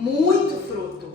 muito fruto.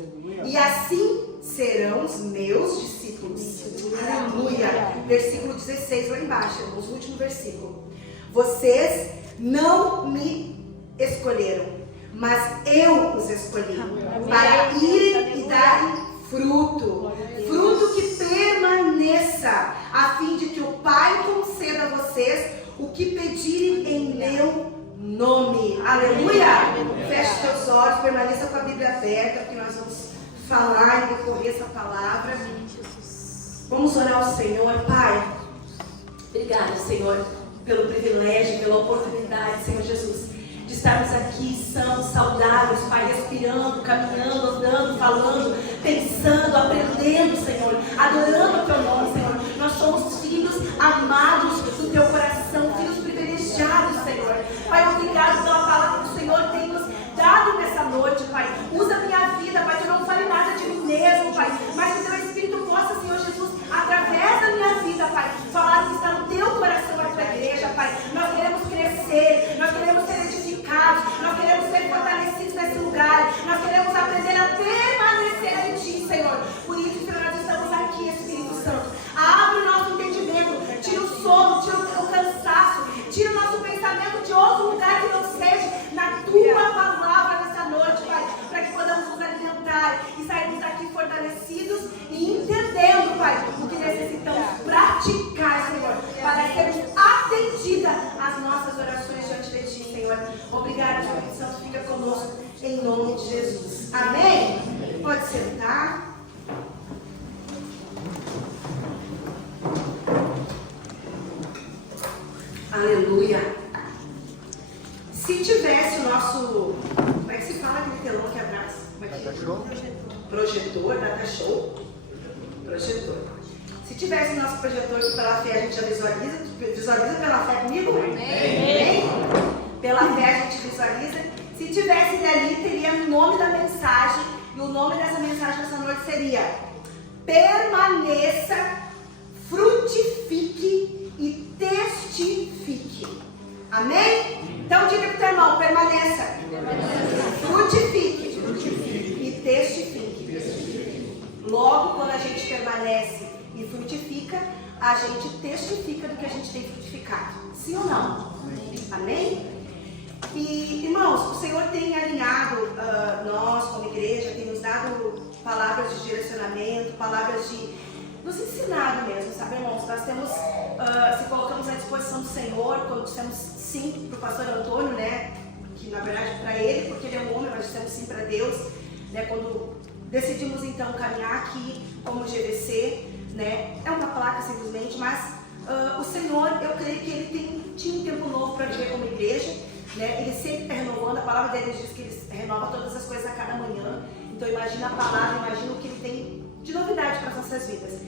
E assim serão os meus discípulos. Aleluia. Versículo 16 lá embaixo, o último versículo. Vocês não me escolheram, mas eu os escolhi para irem e darem fruto. Fruto que permaneça, a fim de que o Pai conceda a vocês o que pedirem em meu nome. Aleluia. Feche seus olhos, permaneça com a Bíblia aberta, porque nós vamos falar e decorrer essa palavra. Vamos orar ao Senhor. Pai, obrigado, Senhor, pelo privilégio, pela oportunidade, Senhor Jesus, de estarmos aqui sãos, saudáveis, Pai, respirando, caminhando, andando, falando, pensando, aprendendo, Senhor, adorando o Teu nome, Senhor. Nós somos filhos amados do Teu coração, filhos privilegiados, Senhor. Pai, obrigado pela palavra que o Senhor tem nos dado nessa noite, Pai. Usa a minha vida, Pai, que eu não fale nada de mim mesmo, Pai, mas que o Teu Espírito possa, Senhor Jesus, através da minha vida, Pai, falar que está no Teu coração a Tua igreja, Pai. Nós queremos crescer, nós queremos ser edificados, nós queremos ser fortalecidos nesse lugar, nós queremos aprender a permanecer em Ti, Senhor. Por isso, Senhor, nós estamos aqui, Espírito Santo. Abre o nosso entendimento, tira o sono, tira o cansaço, tira o nosso pensamento de outro lugar que não seja na Tua palavra nessa noite, Pai, para que podamos nos alimentar e sairmos daqui fortalecidos e entendendo, Pai, o que necessitamos praticar, Senhor, para sermos atendidas às nossas orações diante de Ti, Senhor. Obrigada, Espírito Santo, fica conosco em nome de Jesus. Amém? Pode sentar. Aleluia. Se tivesse o nosso, como é que se fala aquele telão aqui atrás? Projetor, data show. Projetor. Se tivesse o nosso projetor que pela fé a gente já visualiza pela fé comigo? Amém? Pela fé a gente visualiza. Se tivesse ele ali, teria o nome da mensagem, e o nome dessa mensagem dessa noite seria: permaneça, frutifique e testifique. Amém? Então diga para o teu irmão: permaneça, frutifique e testifique. Logo, quando a gente permanece e frutifica, a gente testifica do que a gente tem frutificado. Sim ou não? Amém? E, irmãos, o Senhor tem alinhado nós como igreja, tem nos dado palavras de direcionamento, palavras de nos ensinado mesmo, sabe, irmãos? Nós temos, se colocamos à disposição do Senhor, quando dissemos sim para o pastor Antônio, né? Que na verdade para ele, porque ele é um homem, nós dissemos sim para Deus, né? Quando decidimos então caminhar aqui como GVC, né? É uma placa simplesmente, mas o Senhor, eu creio que ele tinha um tempo novo para viver como igreja, né? Ele sempre está renovando, a palavra dele diz que ele renova todas as coisas a cada manhã. Então imagina a palavra, imagina o que ele tem de novidade para as nossas vidas.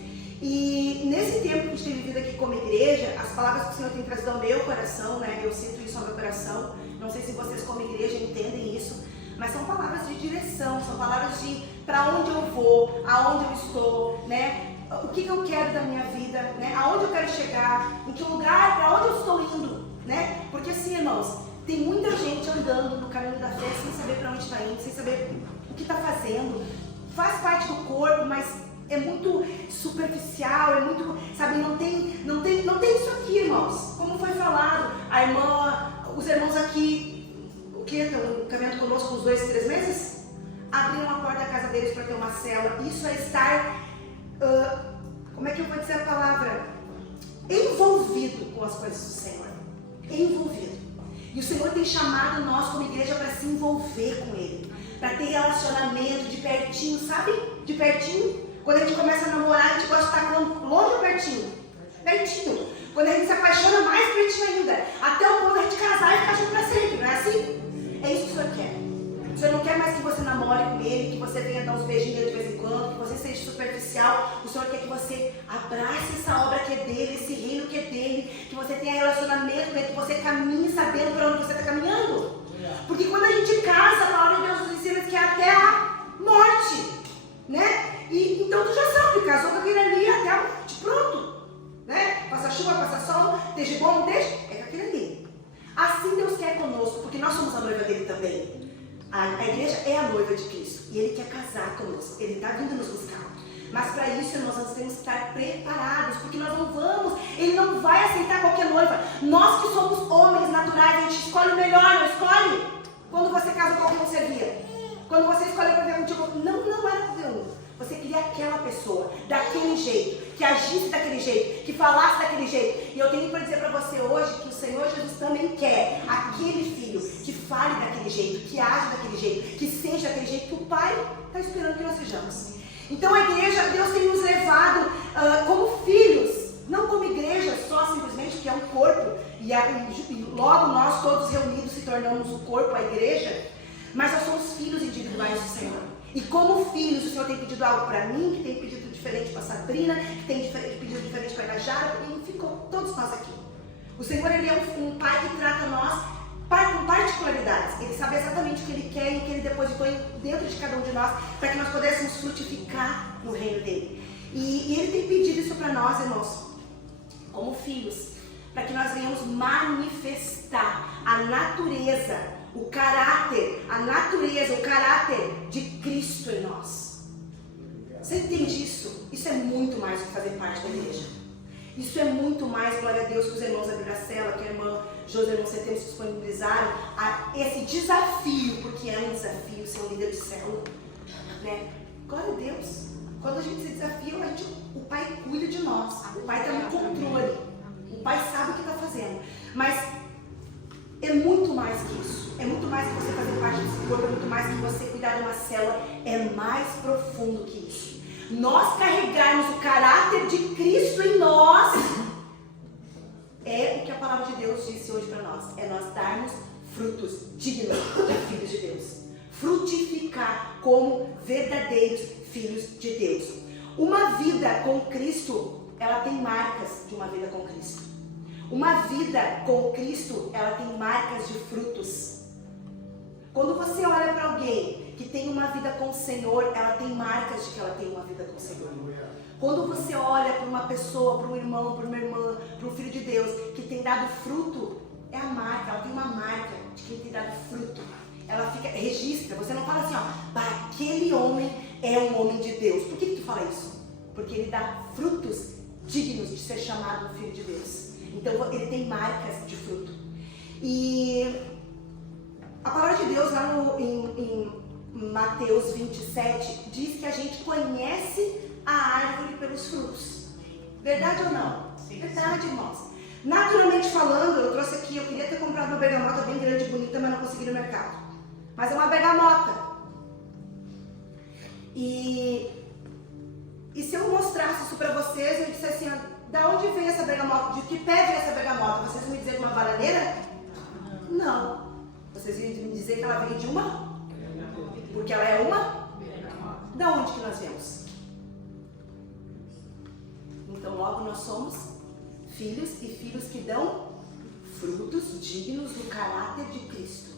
E nesse tempo que a gente tem vivido aqui como igreja, as palavras que o Senhor tem trazido ao meu coração, né? Eu sinto isso ao meu coração. Não sei se vocês como igreja entendem isso, mas são palavras de direção, são palavras de para onde eu vou, aonde eu estou, né? O que eu quero da minha vida, né? Aonde eu quero chegar, em que lugar, para onde eu estou indo, né? Porque assim, irmãos, tem muita gente andando no caminho da fé sem saber para onde está indo, sem saber o que está fazendo. Faz parte do corpo, mas é muito superficial, é muito, sabe, não tem isso aqui, irmãos. Como foi falado, a irmã, os irmãos aqui, o que estão caminhando conosco uns 2, 3 meses, abriram a porta da casa deles para ter uma célula. Isso é estar, como é que eu vou dizer a palavra? Envolvido com as coisas do Senhor. Envolvido. E o Senhor tem chamado nós como igreja para se envolver com Ele, para ter relacionamento de pertinho, sabe? De pertinho. Quando a gente começa a namorar, a gente gosta de estar longe ou pertinho? Pertinho. Quando a gente se apaixona, mais pertinho ainda. Até o ponto de a gente casar e ficar junto para sempre, não é assim? É isso que o Senhor quer. O Senhor não quer mais que você namore com Ele, que você venha dar uns beijinhos de vez em quando, que você seja superficial. O Senhor quer que você abrace essa obra que é dele, esse reino que é dele, que você tenha relacionamento com Ele, que você caminhe sabendo para onde você está caminhando. Porque quando a gente casa, a palavra de Deus nos ensina que é até a morte, né? E então tu já sabe, casou com aquele ali até a morte, pronto, né? Passa chuva, passa sol, deixa bom, não deixa, é com aquele ali. Assim Deus quer conosco, porque nós somos a noiva dele também. A A igreja é a noiva de Cristo e Ele quer casar conosco, Ele está vindo nos buscar. Mas para isso, irmãos, nós temos que estar preparados, porque nós não vamos, Ele não vai aceitar qualquer noiva. Nós que somos homens naturais, a gente escolhe o melhor, não escolhe? Quando você casa com alguém, você via. Quando você escolhe para ver contigo, não era qualquer um. Você queria aquela pessoa, daquele jeito, que agisse daquele jeito, que falasse daquele jeito. E eu tenho para dizer para você hoje que o Senhor Jesus também quer aquele filho que fale daquele jeito, que age daquele jeito, que seja daquele jeito que o Pai está esperando que nós sejamos. Então a igreja, Deus tem nos levado como filhos, não como igreja só simplesmente, que é um corpo, e logo nós todos reunidos se tornamos o corpo, a igreja, mas nós somos filhos individuais do Senhor. E como filhos, o Senhor tem pedido algo para mim, que tem pedido diferente para a Sabrina, que tem pedido diferente para a Gajara, e ficou todos nós aqui. O Senhor, Ele é um Pai que trata nós com particularidades. Ele sabe exatamente o que Ele quer e o que Ele depositou dentro de cada um de nós, para que nós pudéssemos frutificar no reino dEle. E Ele tem pedido isso para nós, irmãos, como filhos, para que nós venhamos manifestar a natureza, o caráter de Cristo em nós. Você entende isso? Isso é muito mais do que fazer parte da igreja. Isso é muito mais, glória a Deus, que os irmãos da Vibracela, que a irmã José, irmão Centeno se disponibilizaram a esse desafio, porque é um desafio ser um líder de célula, né? Glória a Deus. Quando a gente se desafia, o Pai cuida de nós, o Pai está no controle, o Pai sabe o que está fazendo, mas é muito mais que isso. É muito mais que você fazer parte desse corpo, é muito mais que você cuidar de uma célula, é mais profundo que isso. Nós carregarmos o caráter de Cristo em nós é o que a palavra de Deus disse hoje para nós. É nós darmos frutos dignos de filhos de Deus. Frutificar como verdadeiros filhos de Deus. Uma vida com Cristo, ela tem marcas de uma vida com Cristo. Uma vida com Cristo, ela tem marcas de frutos. Quando você olha para alguém que tem uma vida com o Senhor, ela tem marcas de que ela tem uma vida com o Senhor. Quando você olha para uma pessoa, para um irmão, para uma irmã, para um filho de Deus que tem dado fruto, é a marca, ela tem uma marca de quem tem dado fruto. Ela fica, registra, você não fala assim, ó, aquele homem é um homem de Deus. Por que tu fala isso? Porque ele dá frutos dignos de ser chamado um filho de Deus. Então ele tem marcas de fruto. E a palavra de Deus lá em Mateus 27 diz que a gente conhece a árvore pelos frutos. Verdade ou não? Sim. Verdade, irmãos. Naturalmente falando, eu trouxe aqui, eu queria ter comprado uma bergamota bem grande e bonita, mas não consegui no mercado. Mas é uma bergamota. E se eu mostrasse isso para vocês, eu dissesse assim, da onde vem essa bergamota? De que pé vem essa bergamota? Vocês me dizer de uma bananeira? Não. Vocês iam me dizer que ela veio de uma? Porque ela é uma? Da onde que nós viemos? Então logo nós somos filhos e filhos que dão frutos dignos do caráter de Cristo.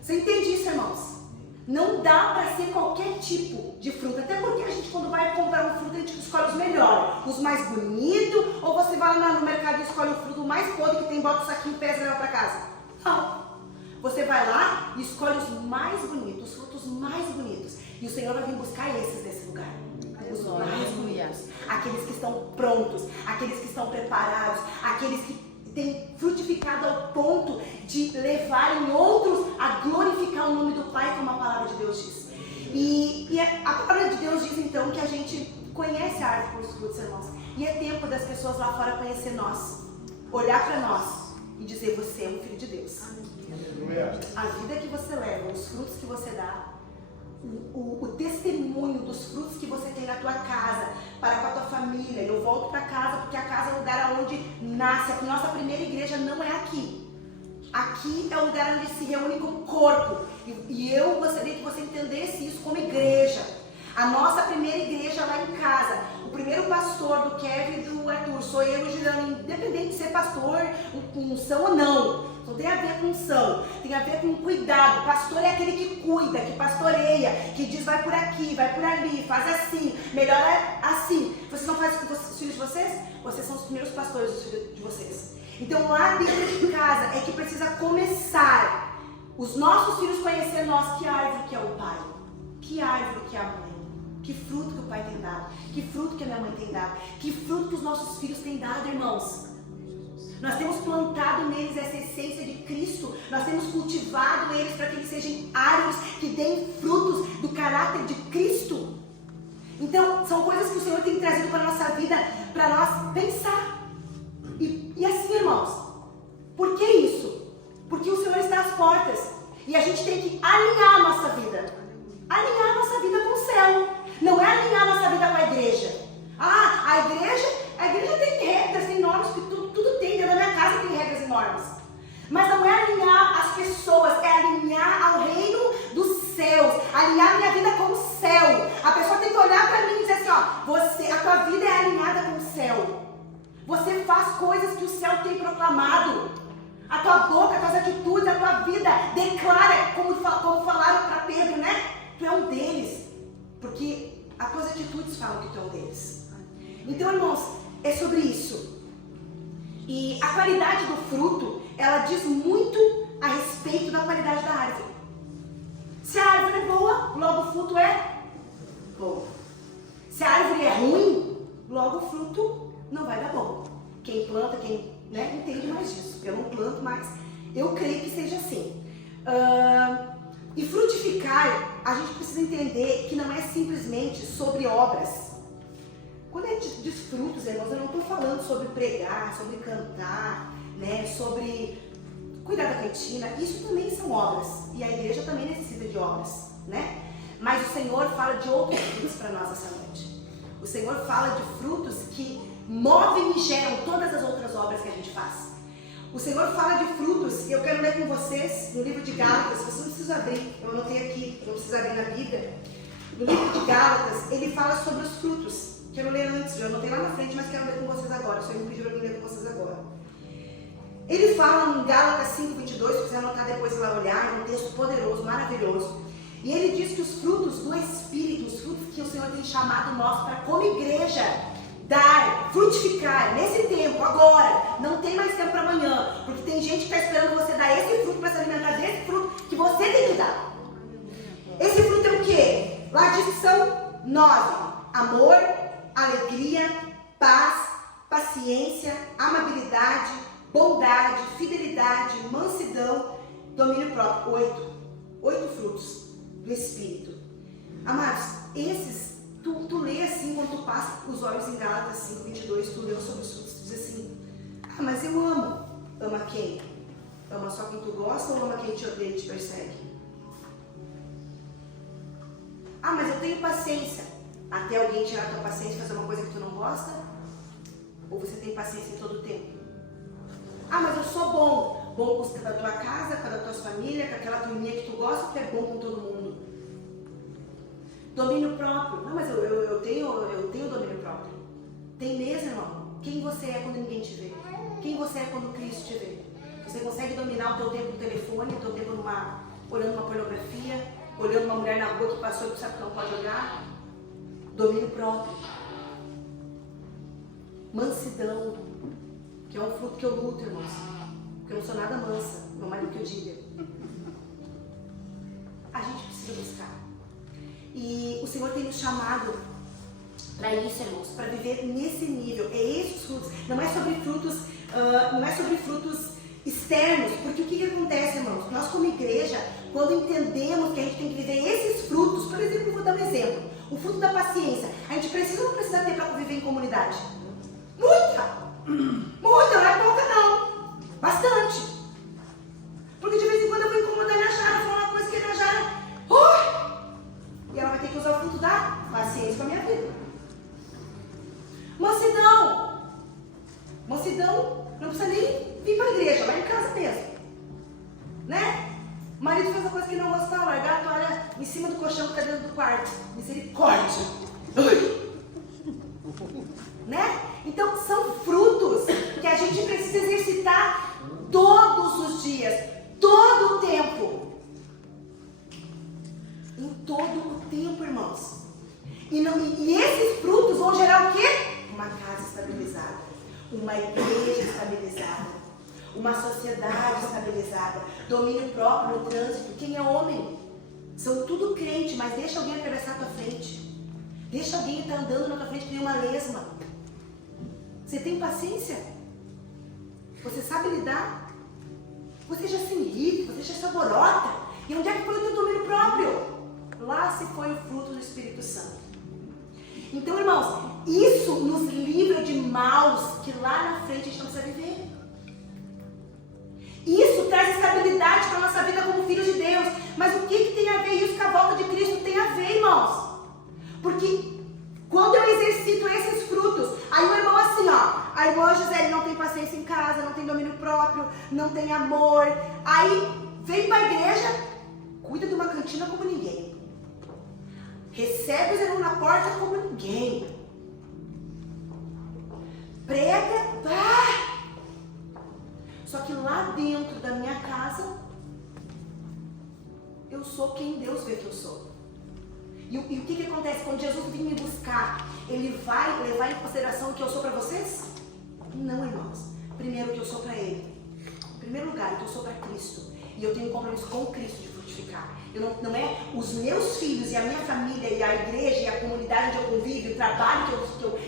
Você entende isso, irmãos? Não dá para ser qualquer tipo de fruta. Até porque a gente, quando vai comprar um fruto, a gente escolhe os melhores, os mais bonitos, ou você vai lá no mercado e escolhe o fruto mais podre que tem, bota o saquinho, pesa e leva para casa. Não. Você vai lá e escolhe os mais bonitos, os frutos mais bonitos. E o Senhor vai vir buscar esses desse lugar. Os mais bonitos. Aqueles que estão prontos, aqueles que estão preparados, aqueles que têm frutificado ao ponto de levarem outros a glorificar o nome do Pai, como a palavra de Deus diz. E a palavra de Deus diz então que a gente conhece a árvore pelos frutos, irmãos. E é tempo das pessoas lá fora conhecer nós, olhar para nós e dizer: você é um filho de Deus. A vida que você leva, os frutos que você dá, o testemunho dos frutos que você tem na tua casa, para com a tua família. Eu volto para casa porque a casa é o lugar onde nasce. A nossa primeira igreja não é aqui. Aqui é o lugar onde se reúne como corpo. E eu gostaria que você entendesse isso como igreja. A nossa primeira igreja lá em casa, o primeiro pastor do Kevin e do Arthur, sou eu e o Juliano, independente de ser pastor, com unção ou não. Não tem a ver com unção, tem a ver com cuidado. Pastor é aquele que cuida, que pastoreia, que diz vai por aqui, vai por ali, faz assim, melhor assim. Vocês não fazem com os filhos de vocês? Vocês são os primeiros pastores dos filhos de vocês. Então lá dentro de casa é que precisa começar Os nossos filhos conhecer nós, que árvore que é o pai, que árvore que é a mãe, que fruto que o pai tem dado, que fruto que a minha mãe tem dado, que fruto que os nossos filhos têm dado, irmãos. Nós temos plantado neles essa essência de Cristo, nós temos cultivado eles para que eles sejam árvores que deem frutos do caráter de Cristo. Então, são coisas que o Senhor tem trazido para a nossa vida, para nós pensar. E assim, irmãos, por que isso? Porque o Senhor está às portas e a gente tem que alinhar a nossa vida. Alinhar a nossa vida com o céu. Não é alinhar a nossa vida com a igreja. A igreja tem regras, tem normas, tudo tem. Dentro da minha casa tem regras e normas. Mas não é alinhar as pessoas, é alinhar ao reino dos céus. Alinhar minha vida com o céu. A pessoa tem que olhar para mim e dizer assim, ó, a tua vida é alinhada com o céu. Você faz coisas que o céu tem proclamado. A tua boca, as tuas atitudes, a tua vida declara, como falaram para Pedro, né? Tu é um deles. Porque as tuas atitudes falam que tu é um deles. Então, irmãos, é sobre isso. E a qualidade do fruto, ela diz muito a respeito da qualidade da árvore. Se a árvore é boa, logo o fruto é bom. Se a árvore é ruim, logo o fruto não vai dar bom. Quem planta, quem entende mais disso. Eu não planto, mas eu creio que seja assim. E frutificar, a gente precisa entender que não é simplesmente sobre obras. Quando a gente diz frutos, irmãos, eu não estou falando sobre pregar, sobre cantar, né, sobre cuidar da cantina. Isso também são obras. E a igreja também necessita de obras, né? Mas o Senhor fala de outros frutos para nós essa noite. O Senhor fala de frutos que movem e geram todas as outras obras que a gente faz. O Senhor fala de frutos, e eu quero ler com vocês no livro de Gálatas. Vocês não precisam abrir, eu anotei aqui, não precisa abrir na Bíblia. No livro de Gálatas, ele fala sobre os frutos. Quero ler antes, eu anotei lá na frente, mas quero ler com vocês agora. O Senhor me pediu para ler com vocês agora. Ele fala em Gálatas 5:22, se quiser anotar depois e lá olhar, é um texto poderoso, maravilhoso. E ele diz que os frutos do Espírito, os frutos que o Senhor tem chamado nós para, como igreja, dar, frutificar, nesse tempo, agora, não tem mais tempo para amanhã, porque tem gente que está esperando você dar esse fruto para se alimentar desse fruto que você tem que dar. Esse fruto é o quê? Lá diz que são 9: amor, alegria, paz, paciência, amabilidade, bondade, fidelidade, mansidão, domínio próprio. 8 frutos do Espírito. Amados, esses, tu lê assim, quando tu passa os olhos em Gálatas 5:22, tu leu sobre os frutos, tu diz assim, mas eu amo. Ama quem? Ama só quem tu gosta ou ama quem te odeia e te persegue? Mas eu tenho paciência. Até alguém tirar a tua paciência e fazer uma coisa que tu não gosta? Ou você tem paciência em todo o tempo? Mas eu sou bom. Bom com a tua casa, com a tua família, com aquela turminha que tu gosta, tu é bom com todo mundo. Domínio próprio. Não, mas eu tenho domínio próprio. Tem mesmo, irmão? Quem você é quando ninguém te vê? Quem você é quando Cristo te vê? Você consegue dominar o teu tempo no telefone, o teu tempo olhando uma pornografia, olhando uma mulher na rua que passou e tu sabe que não pode olhar? Domínio próprio. Mansidão, que é um fruto que eu luto, irmãos. Porque eu não sou nada mansa, meu marido que eu diga. A gente precisa buscar. E o Senhor tem nos chamado para isso, irmãos, para viver nesse nível. É esses frutos. Não é sobre frutos externos, porque o que acontece, irmãos? Nós como igreja, quando entendemos que a gente tem que viver esses frutos, por exemplo, eu vou dar um exemplo. O fruto da paciência. A gente precisa ou não precisa ter para conviver em comunidade? Muita! Muita, não é pouca não. Bastante. Porque de vez em quando eu vou incomodar a Najara, falar uma coisa que a Najara... E ela vai ter que usar o fruto da paciência com a minha vida. Mansidão. Mansidão, não precisa nem vir para a igreja, vai em casa mesmo. Né? O marido faz uma coisa que não gosta, largar a toalha em cima do colchão que está dentro do quarto. Misericórdia. Né? Então são frutos que a gente precisa exercitar todos os dias, todo o tempo. Em todo o tempo, irmãos. E esses frutos vão gerar o quê? Uma casa estabilizada, uma igreja estabilizada, uma sociedade estabilizada, domínio próprio no trânsito. Quem é homem? São tudo crente, mas deixa alguém atravessar a tua frente. Deixa alguém estar andando na tua frente que nem uma lesma. Você tem paciência? Você sabe lidar? Você já se irrita, você já se alborota. E onde é que foi o teu domínio próprio? Lá se foi o fruto do Espírito Santo. Então, irmãos, isso nos livra de maus que lá na frente a gente não precisa viver. Isso traz estabilidade para a nossa vida como filhos de Deus. Mas o que tem a ver isso com a volta de Cristo? Tem a ver, irmãos. Porque quando eu exercito esses frutos, aí o irmão assim, ó, a irmã Gisele não tem paciência em casa, não tem domínio próprio, não tem amor. Aí vem para a igreja, cuida de uma cantina como ninguém. Recebe os irmãos na porta como ninguém. Prega, Só que lá dentro da minha casa, eu sou quem Deus vê que eu sou. E o que acontece? Quando Jesus vem me buscar, Ele vai levar em consideração o que eu sou para vocês? Não, irmãos. Primeiro, o que eu sou para Ele. Em primeiro lugar, o que eu sou para Cristo. E eu tenho um compromisso com Cristo de frutificar. Não é os meus filhos e a minha família e a igreja e a comunidade onde eu convivo, o trabalho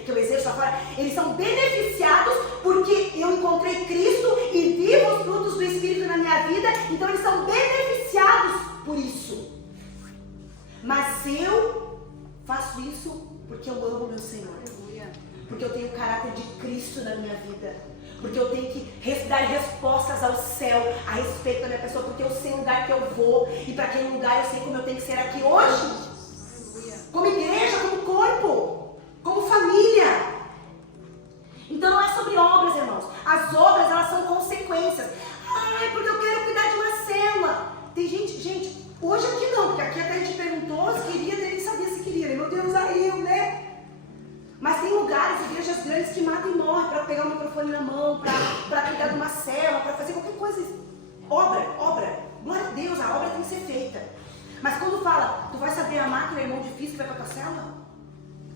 que eu exerço lá fora, eles são beneficiados porque eu encontrei Cristo e vivo os frutos do Espírito na minha vida, então eles são beneficiados por isso. Mas eu faço isso porque eu amo meu Senhor, porque eu tenho o caráter de Cristo na minha vida, porque eu tenho que dar respostas ao céu a respeito da minha pessoa, porque eu sei o lugar que eu vou e para aquele lugar eu sei como eu tenho que ser aqui hoje, como igreja, como corpo, como família. Então não é sobre obras, irmãos. As obras, elas são consequências. Ai, porque eu quero cuidar de uma célula. Tem gente, hoje aqui não, porque aqui até a gente perguntou se queria, nem sabia se queria, né? Meu Deus, aí eu, né? Mas tem lugares, igrejas grandes que matam e morrem para pegar o microfone na mão, para cuidar de uma célula, para fazer qualquer coisa. Obra. Glória a Deus, a obra tem que ser feita. Mas quando fala, tu vai saber amar aquele irmão difícil que vai para tua célula?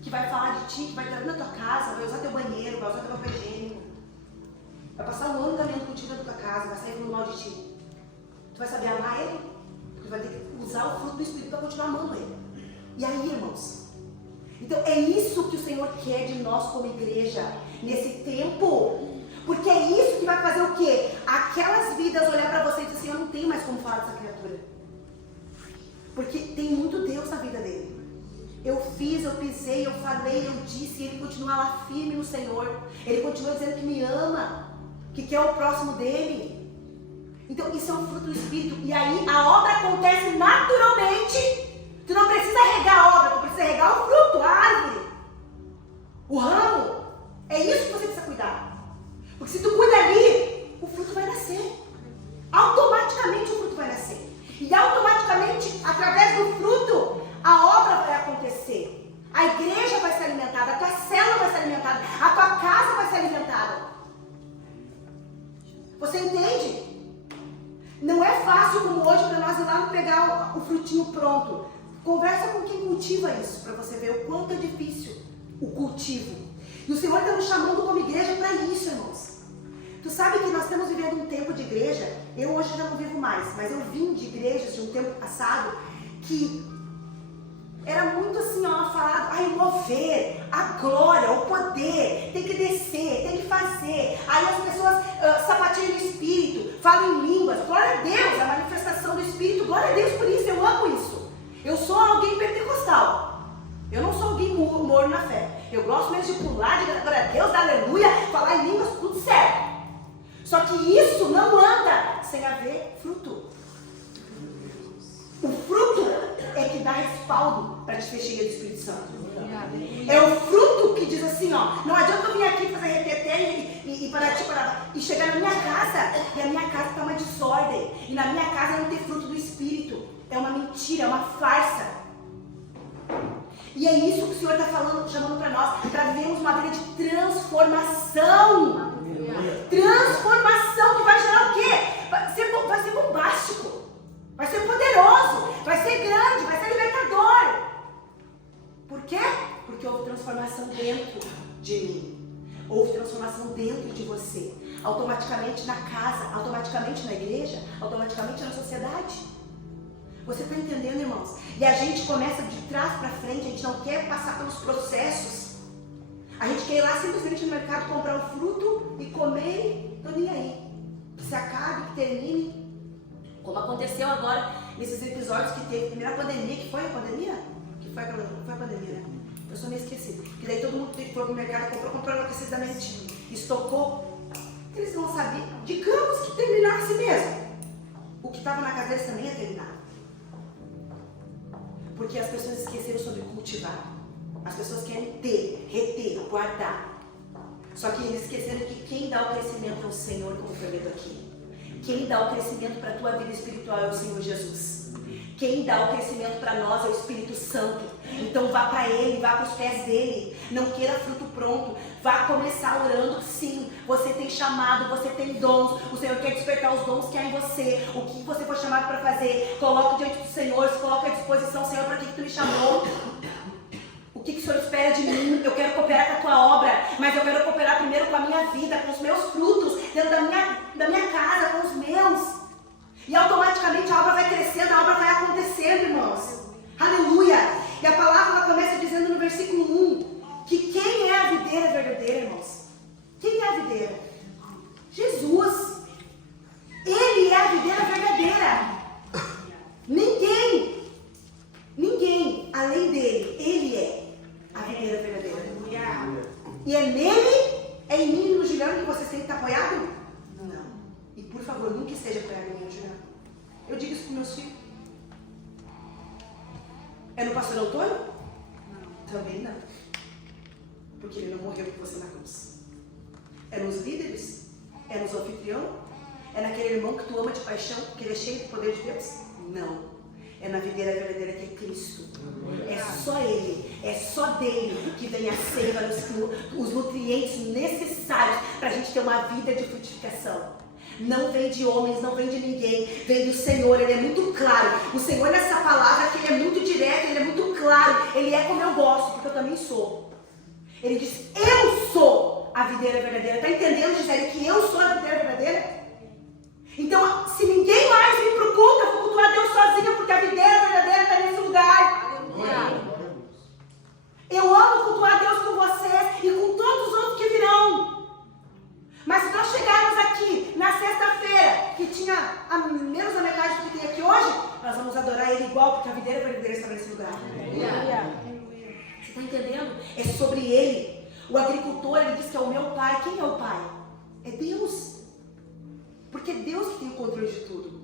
Que vai falar de ti, que vai estar na tua casa, vai usar teu banheiro, vai usar teu papel higiênico. Vai passar um ano caminhando contigo na tua casa, vai sair falando mal de ti. Tu vai saber amar ele? Tu vai ter que usar o fruto do Espírito para continuar amando ele. E aí, irmãos? Então é isso que o Senhor quer de nós como igreja, nesse tempo. Porque é isso que vai fazer o quê? Aquelas vidas olhar para você e dizer assim, eu não tenho mais como falar dessa criatura. Porque tem muito Deus na vida dele. Eu fiz, eu pisei, eu falei, eu disse, e ele continua lá firme no Senhor. Ele continua dizendo que me ama, que quer o próximo dele. Então isso é um fruto do Espírito. E aí a obra acontece naturalmente. Tu não precisa regar a obra, tu precisa regar o fruto, a árvore, o ramo. É isso que você precisa cuidar. Porque se tu cuida ali, o fruto vai nascer. Automaticamente o fruto vai nascer. E automaticamente, através do fruto, a obra vai acontecer. A igreja vai ser alimentada, a tua célula vai ser alimentada, a tua casa vai ser alimentada. Você entende? Não é fácil como hoje para nós ir lá pegar o frutinho pronto. Conversa com quem cultiva isso, para você ver o quanto é difícil o cultivo. E o Senhor está nos chamando como igreja para isso, irmãos. Tu sabe que nós estamos vivendo um tempo de igreja, eu hoje já não vivo mais, mas eu vim de igrejas de um tempo passado, que era muito assim, ó, falado, o mover, a glória, o poder, tem que descer, tem que fazer. Aí as pessoas sapatinham no Espírito, falam em línguas, glória a Deus, a manifestação do Espírito, glória a Deus por isso, eu amo isso. Eu sou alguém pentecostal. Eu não sou alguém morno na fé. Eu gosto mesmo de pular, de dar glória a Deus, dar aleluia, falar em línguas, tudo certo. Só que isso não anda sem haver fruto. O fruto é que dá respaldo para te ser cheia do Espírito Santo. É o fruto que diz assim, ó, não adianta eu vir aqui fazer reteté e chegar na minha casa e a minha casa está uma desordem. E na minha casa não ter fruto do Espírito. É uma mentira, é uma farsa. E é isso que o Senhor está falando, chamando para nós, para vivermos uma vida de transformação. Transformação que vai gerar o quê? Vai ser bombástico, vai ser poderoso, vai ser grande, vai ser libertador. Por quê? Porque houve transformação dentro de mim. Houve transformação dentro de você. automaticamente na casa, automaticamente na igreja, automaticamente na sociedade. Você está entendendo, irmãos? E a gente começa de trás para frente, a gente não quer passar pelos processos. A gente quer ir lá simplesmente no mercado comprar o fruto e comer, tô nem aí. Que se acabe, que termine. Como aconteceu agora nesses episódios que teve, primeira pandemia, que foi a pandemia? Que foi a pandemia, né? Eu só me esqueci. Que daí todo mundo foi pro mercado, comprou enlouquecidamente, estocou. Eles não sabiam. Digamos que terminasse mesmo. O que estava na casa deles também ia terminar. Porque as pessoas esqueceram sobre cultivar. As pessoas querem ter, reter, guardar. Só que eles esqueceram que quem dá o crescimento é o Senhor, como foi dito aqui. Quem dá o crescimento para a tua vida espiritual é o Senhor Jesus. Quem dá o crescimento para nós é o Espírito Santo. Então vá para Ele, vá para os pés dEle. Não queira fruto pronto. Vá começar orando, sim. Você tem chamado, você tem dons. O Senhor quer despertar os dons que há em você. O que você foi chamado para fazer, coloque diante do Senhor. Se coloque à disposição, Senhor, para que tu me chamou? O que o Senhor espera de mim? Eu quero cooperar com a tua obra, mas eu quero cooperar primeiro com a minha vida, com os meus frutos, dentro da minha casa, com os meus. E automaticamente a obra vai crescendo, a obra vai acontecendo, irmãos. Aleluia! E a palavra ela começa dizendo no versículo 1 que quem é a videira verdadeira, irmãos? Quem é a videira? Jesus. Ele é a videira verdadeira. Ninguém além dele, ele é a videira verdadeira. E é nele, é em mim e no Juliano que vocês têm que estar apoiado? Não. E por favor, nunca esteja apoiado em mim e no Juliano. Eu digo isso para meus filhos. É no pastor Antônio? Não. Também não. Porque ele não morreu por você na cruz. É nos líderes? É nos anfitrião? É naquele irmão que tu ama de paixão, que ele é cheio do poder de Deus? Não. É na videira verdadeira que é Cristo. É só Ele, é só dele que vem a seiva, os nutrientes necessários para a gente ter uma vida de frutificação. Não vem de homens, não vem de ninguém, vem do Senhor. Ele é muito claro. O Senhor nessa palavra, que ele é muito direto, ele é muito claro. Ele é como eu gosto, porque eu também sou. Ele diz, eu sou a videira verdadeira. Está entendendo, Gisele, que eu sou a videira verdadeira? Então, se ninguém mais vir para o culto, eu vou cultuar Deus sozinha, porque a videira verdadeira está nesse lugar. Aleluia. Eu amo cultuar Deus com vocês e com todos os outros que virão. Mas se nós chegarmos aqui na sexta-feira, que tinha menos da metade do que tem aqui hoje, nós vamos adorar Ele igual, porque a videira verdadeira está nesse lugar. Aleluia. Você está entendendo? É sobre Ele. O agricultor, ele diz que é o meu pai. Quem é o pai? É Deus. Porque é Deus que tem o controle de tudo.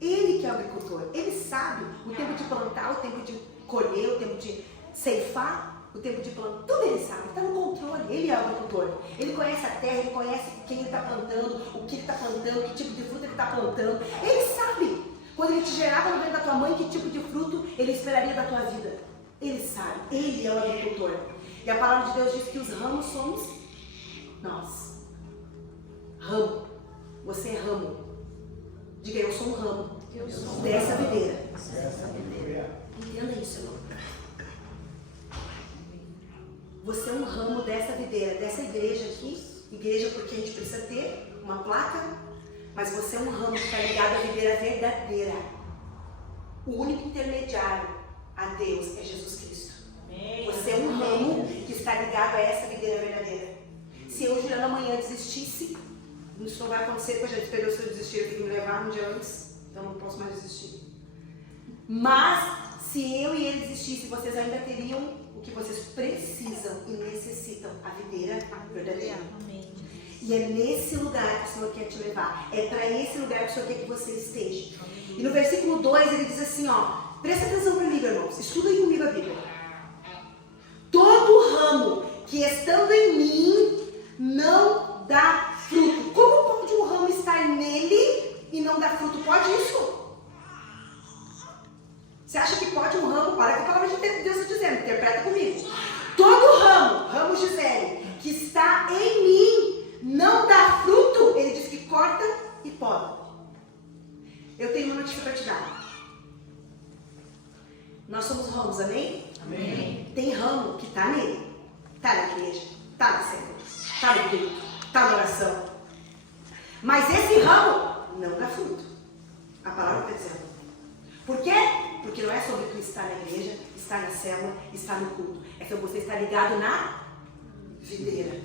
Ele que é o agricultor. Ele sabe o tempo de plantar, o tempo de colher, o tempo de ceifar, o tempo de plantar. Tudo ele sabe. Ele está no controle. Ele é o agricultor. Ele conhece a terra, ele conhece quem ele está plantando, o que ele está plantando, que tipo de fruta ele está plantando. Ele sabe. Quando ele te gerava no ventre da tua mãe, que tipo de fruto ele esperaria da tua vida. Ele sabe. Ele é o agricultor. E a palavra de Deus diz que os ramos somos nós. Ramo. Você é ramo. Diga, eu sou um ramo dessa videira. Entenda isso, irmão. Você é um ramo dessa videira, dessa igreja aqui. Igreja porque a gente precisa ter uma placa. Mas você é um ramo que está ligado à videira verdadeira. O único intermediário a Deus é Jesus Cristo. Você é um ramo que está ligado a essa videira verdadeira. Se eu, Juliana, amanhã desistisse, isso não vai acontecer, porque a gente perdeu o seu desistir, eu tenho que me levar um dia antes, então não posso mais desistir. Mas, se eu e ele desistissem, vocês ainda teriam o que vocês precisam e necessitam, a videira verdadeira. E é nesse lugar que o Senhor quer te levar, é para esse lugar que o Senhor quer que você esteja. E no versículo 2 ele diz assim, ó, presta atenção para mim, irmãos, estuda aí comigo a Bíblia. Todo ramo que estando em mim não dá fruto. Como pode um ramo estar nele e não dar fruto? Pode isso? Você acha que pode um ramo? Olha o que a palavra de Deus está dizendo, interpreta comigo. Todo ramo Gisele, que está em mim não dá fruto, ele diz que corta e poda. Eu tenho uma notícia para te dar. Nós somos ramos, amém? Amém. Tem ramo que está nele, está na igreja, está na célula, está no culto, está na oração, Mas esse ramo não dá fruto. A palavra está dizendo. Por quê? Porque não é sobre tu estar na igreja, estar na célula, estar no culto. É sobre você estar ligado na videira.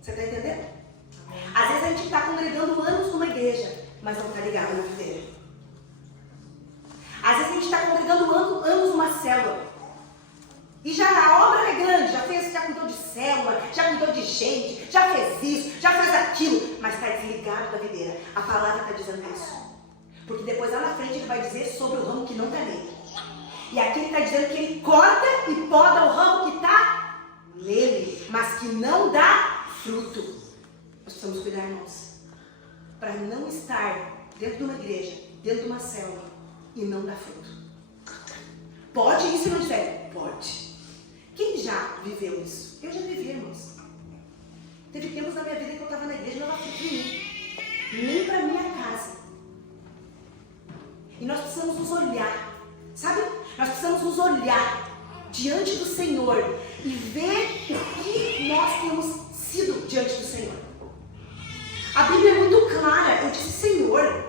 Você está entendendo? Às vezes a gente está congregando anos numa igreja, mas não está ligado na videira. Às vezes a gente está congregando anos numa célula. E já a obra é grande, já cuidou de célula, já cuidou de gente, já fez isso, já faz aquilo, mas está desligado da videira. A palavra está dizendo isso. Porque depois lá na frente ele vai dizer sobre o ramo que não está nele. E aqui ele está dizendo que ele corta e poda o ramo que está nele, mas que não dá fruto. Nós precisamos cuidar, irmãos, para não estar dentro de uma igreja, dentro de uma célula e não dar fruto. Pode isso e não disser? Pode. Quem já viveu isso? Eu já vivi, irmãos. Teve tempos na minha vida que eu estava na igreja e não dava fruto de mim. Nem para minha casa. E nós precisamos nos olhar, sabe? Nós precisamos nos olhar diante do Senhor e ver o que nós temos sido diante do Senhor. A Bíblia é muito clara. Eu disse, Senhor,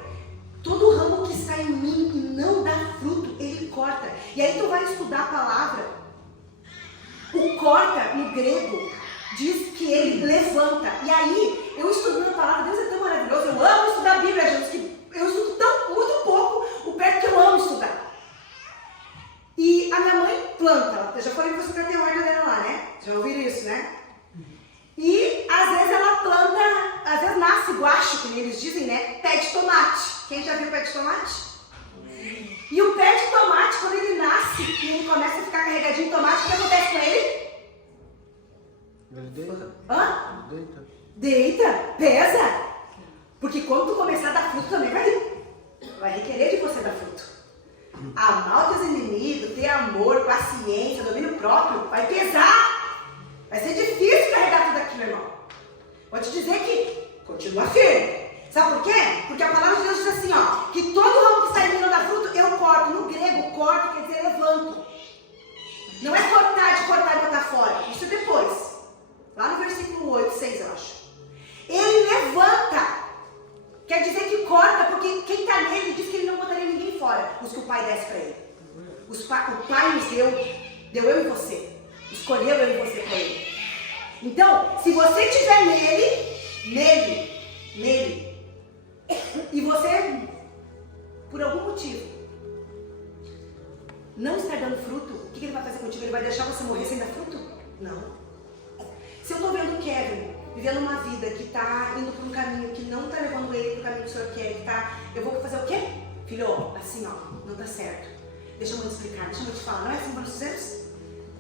todo ramo que está em mim e não dá fruto, Ele corta. E aí tu vai estudar a palavra. O corta, no grego, diz que Ele levanta. E aí, eu estudando a palavra, Deus é tão maravilhoso. Eu amo estudar a Bíblia, Jesus, que eu estudo muito pouco o perto que eu amo estudar. E a minha mãe planta. Eu já falei que você vai ter a horta dela lá, né? Já ouviram isso, né? E às vezes ela planta, às vezes nasce guacho, como eles dizem, né? Pé de tomate. Quem já viu pé de tomate? E o pé de tomate, quando ele nasce e ele começa a ficar carregadinho de tomate, o que acontece com ele? Ele deita. Hã? Ele deita. Deita, pesa. Porque quando tu começar a dar fruto também vai requerer de você dar fruto. Amar os teus inimigos, ter amor, paciência, domínio próprio, vai pesar. Vai ser difícil carregar tudo aquilo, irmão. Vou te dizer que continua firme. Sabe por quê? Porque a palavra de Deus diz assim, ó, que todo ramo que sai em mim não dá fruto, eu corto. No grego, corto quer dizer levanto. Não é cortar de cortar e botar fora. Isso é depois. Lá no versículo 8, 6, eu acho. Ele levanta. Quer dizer que corta, porque quem está nele diz que ele não botaria ninguém fora. Os que o Pai desse para ele. O Pai nos deu eu e você. Escolheu eu e você para ele. Então, se você estiver nele, e você, por algum motivo, não está dando fruto, o que ele vai fazer contigo? Ele vai deixar você morrer sem dar fruto? Não. Se eu estou vendo o Kevin vivendo uma vida que está indo por um caminho que não está levando ele para o caminho que o Senhor quer, eu vou fazer o quê? Filho, assim, ó, não está certo. Deixa eu te explicar, deixa eu te falar. Não é assim que nós fizemos?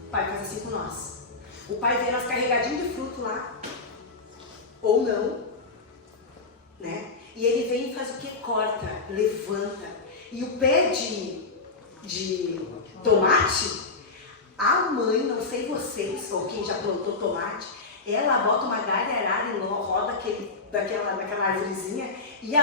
O Pai faz assim com nós. O Pai vê nós carregadinhos de fruto lá, ou não, né? E ele vem e faz o que? Corta, levanta. E o pé de tomate, a mãe, não sei vocês, ou quem já plantou tomate, ela bota uma galharada e roda daquela árvorezinha e